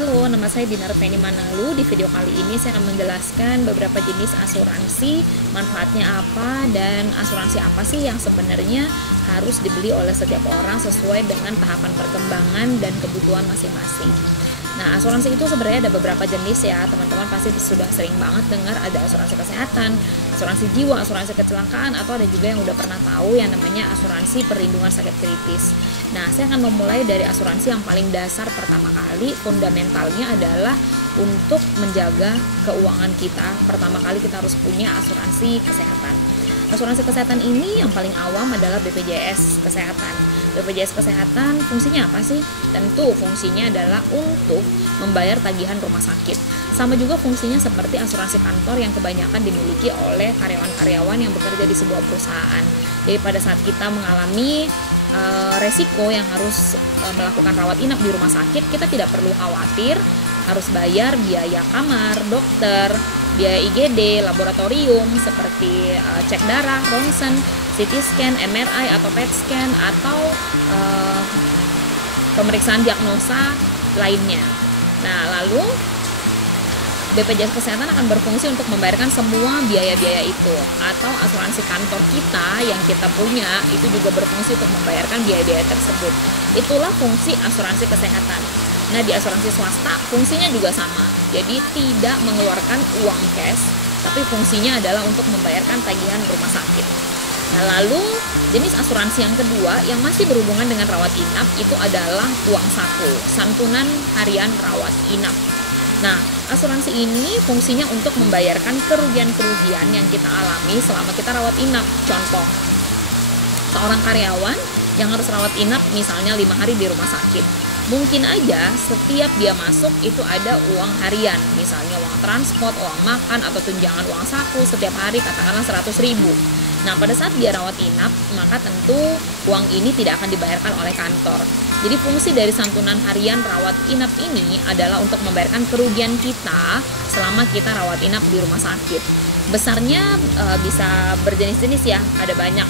Halo, nama saya Dinar Penny Manalu. Di video kali ini saya akan menjelaskan beberapa jenis asuransi, manfaatnya apa, dan asuransi apa sih yang sebenarnya harus dibeli oleh setiap orang sesuai dengan tahapan perkembangan dan kebutuhan masing-masing. Nah, asuransi itu sebenarnya ada beberapa jenis ya. Teman-teman pasti sudah sering banget dengar ada asuransi kesehatan, asuransi jiwa, asuransi kecelakaan, atau ada juga yang udah pernah tahu yang namanya asuransi perlindungan sakit kritis. Nah, saya akan memulai dari asuransi yang paling dasar pertama kali. Fundamentalnya adalah untuk menjaga keuangan kita. Pertama kali kita harus punya asuransi kesehatan. Asuransi kesehatan ini yang paling awam adalah BPJS Kesehatan. BPJS Kesehatan fungsinya apa sih? Tentu fungsinya adalah untuk membayar tagihan rumah sakit. Sama juga fungsinya seperti asuransi kantor yang kebanyakan dimiliki oleh karyawan-karyawan yang bekerja di sebuah perusahaan. Jadi pada saat kita mengalami resiko yang harus melakukan rawat inap di rumah sakit, kita tidak perlu khawatir harus bayar biaya kamar, dokter, biaya IGD, laboratorium seperti cek darah, ronsen, CT scan, MRI atau PET scan, atau pemeriksaan diagnosa lainnya. Nah, lalu BPJS Kesehatan akan berfungsi untuk membayarkan semua biaya-biaya itu, atau asuransi kantor kita yang kita punya itu juga berfungsi untuk membayarkan biaya-biaya tersebut. Itulah fungsi asuransi kesehatan. Nah, di asuransi swasta fungsinya juga sama. Jadi tidak mengeluarkan uang cash, tapi fungsinya adalah untuk membayarkan tagihan rumah sakit. Nah, lalu jenis asuransi yang kedua yang masih berhubungan dengan rawat inap itu adalah uang saku, santunan harian rawat inap. Nah, asuransi ini fungsinya untuk membayarkan kerugian-kerugian yang kita alami selama kita rawat inap. Contoh, seorang karyawan yang harus rawat inap misalnya 5 hari di rumah sakit. Mungkin aja setiap dia masuk itu ada uang harian, misalnya uang transport, uang makan, atau tunjangan uang saku setiap hari katakanlah 100.000. Nah, pada saat dia rawat inap, maka tentu uang ini tidak akan dibayarkan oleh kantor. Jadi fungsi dari santunan harian rawat inap ini adalah untuk membayarkan kerugian kita selama kita rawat inap di rumah sakit. Besarnya bisa berjenis-jenis ya, ada banyak.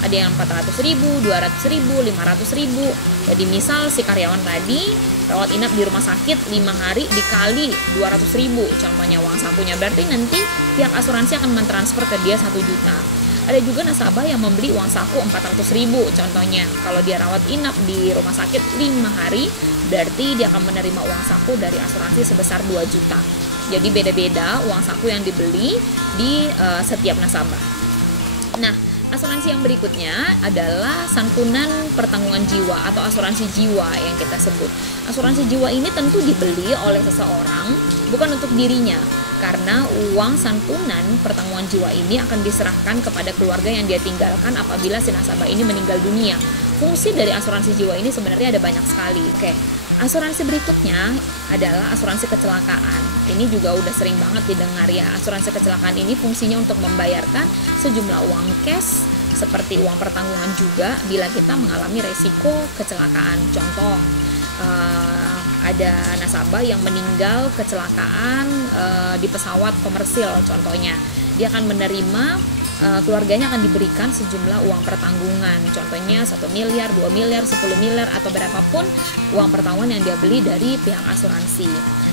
Ada yang 400.000, 200.000, 500.000. Jadi misal si karyawan tadi rawat inap di rumah sakit 5 hari dikali 200.000 contohnya uang sakunya, berarti nanti pihak asuransi akan mentransfer ke dia 1 juta. Ada juga nasabah yang membeli uang saku 400.000 contohnya. Kalau dia rawat inap di rumah sakit 5 hari, berarti dia akan menerima uang saku dari asuransi sebesar 2 juta. Jadi beda-beda uang saku yang dibeli di setiap nasabah. Nah, asuransi yang berikutnya adalah santunan pertanggungan jiwa atau asuransi jiwa yang kita sebut. Asuransi jiwa ini tentu dibeli oleh seseorang bukan untuk dirinya, karena uang santunan pertanggungan jiwa ini akan diserahkan kepada keluarga yang dia tinggalkan apabila si nasabah ini meninggal dunia. Fungsi dari asuransi jiwa ini sebenarnya ada banyak sekali. Oke, asuransi berikutnya adalah asuransi kecelakaan. Ini juga udah sering banget didengar ya. Asuransi kecelakaan ini fungsinya untuk membayarkan sejumlah uang cash seperti uang pertanggungan juga bila kita mengalami resiko kecelakaan. Contoh, ada nasabah yang meninggal kecelakaan di pesawat komersil contohnya. Dia akan menerima, keluarganya akan diberikan sejumlah uang pertanggungan, contohnya 1 miliar, 2 miliar, 10 miliar, atau berapapun uang pertanggungan yang dia beli dari pihak asuransi.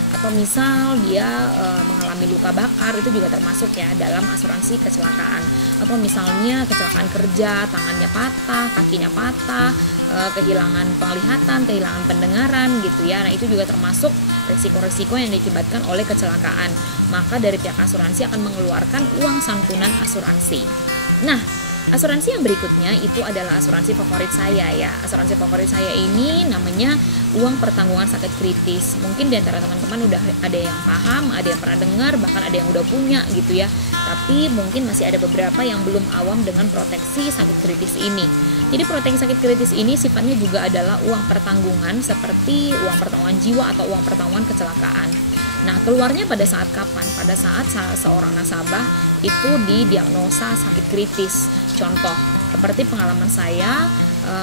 Atau misal dia mengalami luka bakar, itu juga termasuk ya dalam asuransi kecelakaan. Atau misalnya kecelakaan kerja, tangannya patah, kakinya patah, kehilangan penglihatan, kehilangan pendengaran gitu ya. Nah, itu juga termasuk risiko-risiko yang diakibatkan oleh kecelakaan. Maka dari pihak asuransi akan mengeluarkan uang santunan asuransi. Nah, asuransi yang berikutnya itu adalah asuransi favorit saya ya. Asuransi favorit saya ini namanya uang pertanggungan sakit kritis. Mungkin di antara teman-teman udah ada yang paham, ada yang pernah dengar, bahkan ada yang udah punya gitu ya. Tapi mungkin masih ada beberapa yang belum awam dengan proteksi sakit kritis ini. Jadi proteksi sakit kritis ini sifatnya juga adalah uang pertanggungan seperti uang pertanggungan jiwa atau uang pertanggungan kecelakaan. Nah, keluarnya pada saat kapan? Pada saat seorang nasabah itu didiagnosa sakit kritis. Contoh, seperti pengalaman saya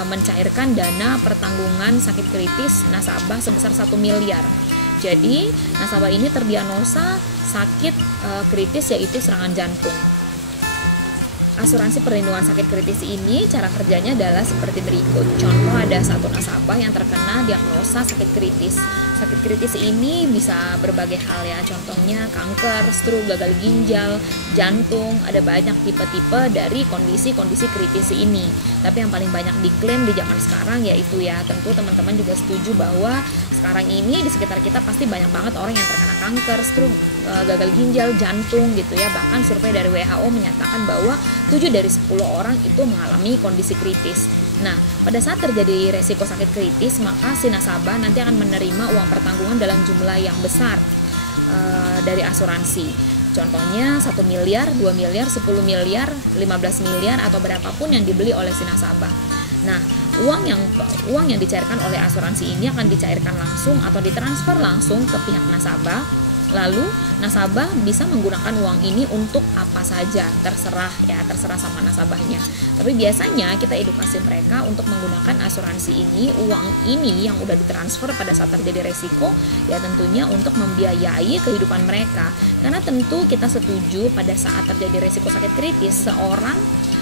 mencairkan dana pertanggungan sakit kritis nasabah sebesar 1 miliar. Jadi, nasabah ini terdiagnosa sakit kritis yaitu serangan jantung. asuransi perlindungan sakit kritis ini cara kerjanya adalah seperti berikut. Contoh, ada satu nasabah yang terkena diagnosa sakit kritis. Sakit kritis ini bisa berbagai hal ya, contohnya kanker, stroke, gagal ginjal, jantung. Ada banyak tipe-tipe dari kondisi-kondisi kritis ini. Tapi yang paling banyak diklaim di zaman sekarang yaitu ya, tentu teman-teman juga setuju bahwa sekarang ini di sekitar kita pasti banyak banget orang yang terkena kanker, stroke, gagal ginjal, jantung gitu ya. Bahkan survei dari WHO menyatakan bahwa 7 dari 10 orang itu mengalami kondisi kritis. Nah, pada saat terjadi resiko sakit kritis, maka si nasabah nanti akan menerima uang pertanggungan dalam jumlah yang besar dari asuransi. Contohnya 1 miliar, 2 miliar, 10 miliar, 15 miliar atau berapapun yang dibeli oleh si nasabah. Nah, uang yang dicairkan oleh asuransi ini akan dicairkan langsung atau ditransfer langsung ke pihak nasabah. Lalu nasabah bisa menggunakan uang ini untuk apa saja, terserah sama nasabahnya. Tapi biasanya kita edukasi mereka untuk menggunakan asuransi ini, uang ini yang udah ditransfer pada saat terjadi resiko, ya tentunya untuk membiayai kehidupan mereka. Karena tentu kita setuju pada saat terjadi resiko sakit kritis, seorang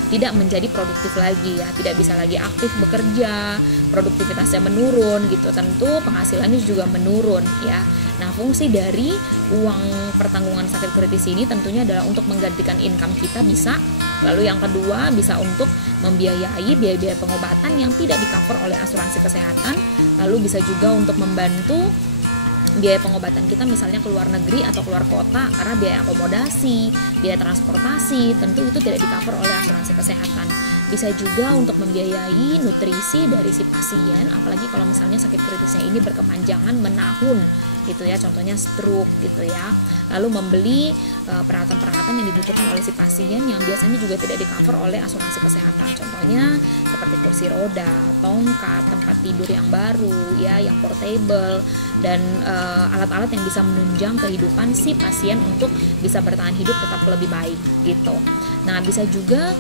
tidak menjadi produktif lagi ya, tidak bisa lagi aktif bekerja, produktivitasnya menurun gitu, tentu penghasilannya juga menurun ya. Nah, fungsi dari uang pertanggungan sakit kritis ini tentunya adalah untuk menggantikan income kita bisa, lalu yang kedua bisa untuk membiayai biaya-biaya pengobatan yang tidak di-cover oleh asuransi kesehatan, lalu bisa juga untuk membantu biaya pengobatan kita misalnya ke luar negeri atau keluar kota karena biaya akomodasi, biaya transportasi, tentu itu tidak di-cover oleh asuransi kesehatan. Bisa juga untuk membiayai nutrisi dari si pasien, apalagi kalau misalnya sakit kritisnya ini berkepanjangan menahun gitu ya, contohnya stroke gitu ya. Lalu membeli peralatan-peralatan yang dibutuhkan oleh si pasien yang biasanya juga tidak di-cover oleh asuransi kesehatan. Contohnya seperti kursi roda, tongkat, tempat tidur yang baru ya, yang portable, dan alat-alat yang bisa menunjang kehidupan si pasien untuk bisa bertahan hidup tetap lebih baik gitu. Nah, bisa juga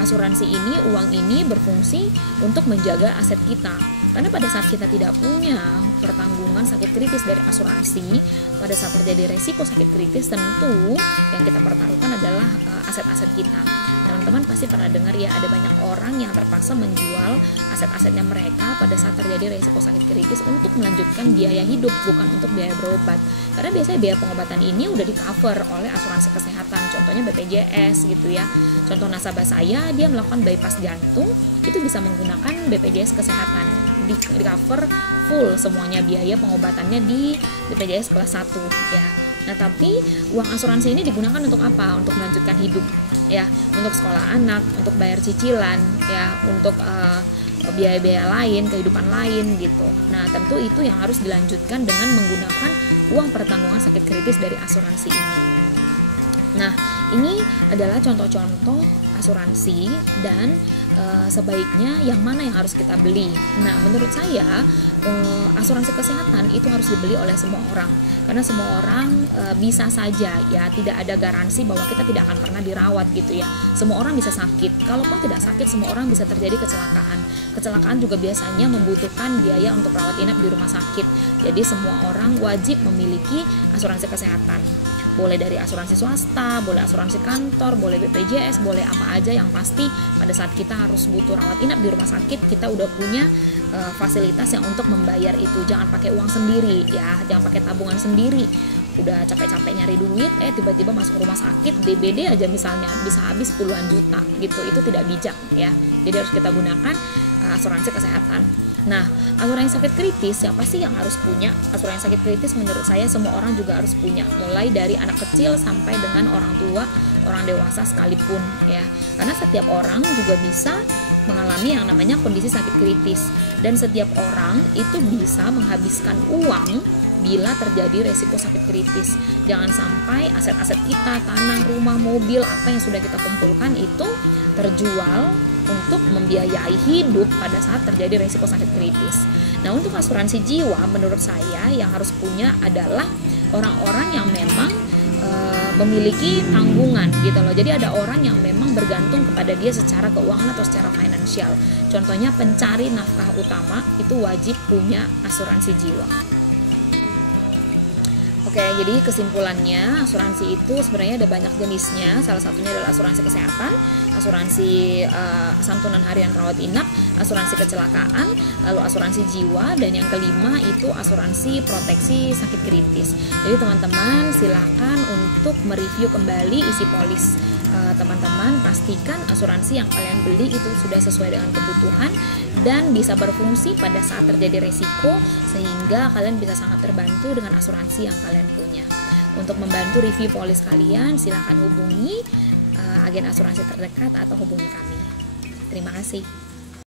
asuransi ini, uang ini berfungsi untuk menjaga aset kita. Karena pada saat kita tidak punya pertanggungan sakit kritis dari asuransi, pada saat terjadi resiko sakit kritis, tentu yang kita pertaruhkan adalah aset-aset kita. Teman-teman pasti pernah dengar ya, ada banyak orang yang terpaksa menjual aset-asetnya mereka pada saat terjadi resiko sakit kritis untuk melanjutkan biaya hidup, bukan untuk biaya berobat. Karena biasanya biaya pengobatan ini udah di-cover oleh asuransi kesehatan, contohnya BPJS gitu ya. Contoh nasabah saya, dia melakukan bypass jantung, itu bisa menggunakan BPJS kesehatan, di-cover full semuanya biaya pengobatannya di BPJS kelas 1 ya. Nah, tapi uang asuransi ini digunakan untuk apa? Untuk melanjutkan hidup ya, untuk sekolah anak, untuk bayar cicilan ya, untuk biaya-biaya lain, kehidupan lain gitu. Nah, tentu itu yang harus dilanjutkan dengan menggunakan uang pertanggungan sakit kritis dari asuransi ini. Nah, ini adalah contoh-contoh asuransi dan sebaiknya yang mana yang harus kita beli. Nah, menurut saya asuransi kesehatan itu harus dibeli oleh semua orang, karena semua orang bisa saja ya, tidak ada garansi bahwa kita tidak akan pernah dirawat gitu ya. Semua orang bisa sakit, kalaupun tidak sakit semua orang bisa terjadi kecelakaan. Kecelakaan juga biasanya membutuhkan biaya untuk rawat inap di rumah sakit. Jadi semua orang wajib memiliki asuransi kesehatan. Boleh dari asuransi swasta, boleh asuransi kantor, boleh BPJS, boleh apa aja, yang pasti pada saat kita harus butuh rawat inap di rumah sakit, kita udah punya fasilitas yang untuk membayar itu. Jangan pakai uang sendiri ya, jangan pakai tabungan sendiri. Udah capek-capek nyari duit, tiba-tiba masuk rumah sakit, DBD aja misalnya bisa habis puluhan juta gitu. Itu tidak bijak ya. Jadi harus kita gunakan asuransi kesehatan. Nah, asuransi sakit kritis siapa sih yang harus punya? Asuransi sakit kritis menurut saya semua orang juga harus punya, mulai dari anak kecil sampai dengan orang tua, orang dewasa sekalipun ya. Karena setiap orang juga bisa mengalami yang namanya kondisi sakit kritis, dan setiap orang itu bisa menghabiskan uang bila terjadi resiko sakit kritis. Jangan sampai aset-aset kita, tanah, rumah, mobil, apa yang sudah kita kumpulkan itu terjual untuk membiayai hidup pada saat terjadi resiko sakit kritis. Nah, untuk asuransi jiwa menurut saya yang harus punya adalah orang-orang yang memang memiliki tanggungan gitu loh. Jadi ada orang yang memang bergantung kepada dia secara keuangan atau secara finansial. Contohnya pencari nafkah utama itu wajib punya asuransi jiwa. Oke, jadi kesimpulannya asuransi itu sebenarnya ada banyak jenisnya. Salah satunya adalah asuransi kesehatan, asuransi santunan harian rawat inap, asuransi kecelakaan, lalu asuransi jiwa, dan yang kelima itu asuransi proteksi sakit kritis. Jadi teman-teman silakan untuk mereview kembali isi polis. Teman-teman pastikan asuransi yang kalian beli itu sudah sesuai dengan kebutuhan dan bisa berfungsi pada saat terjadi resiko, sehingga kalian bisa sangat terbantu dengan asuransi yang kalian punya. Untuk membantu review polis kalian, silahkan hubungi agen asuransi terdekat atau hubungi kami. Terima kasih.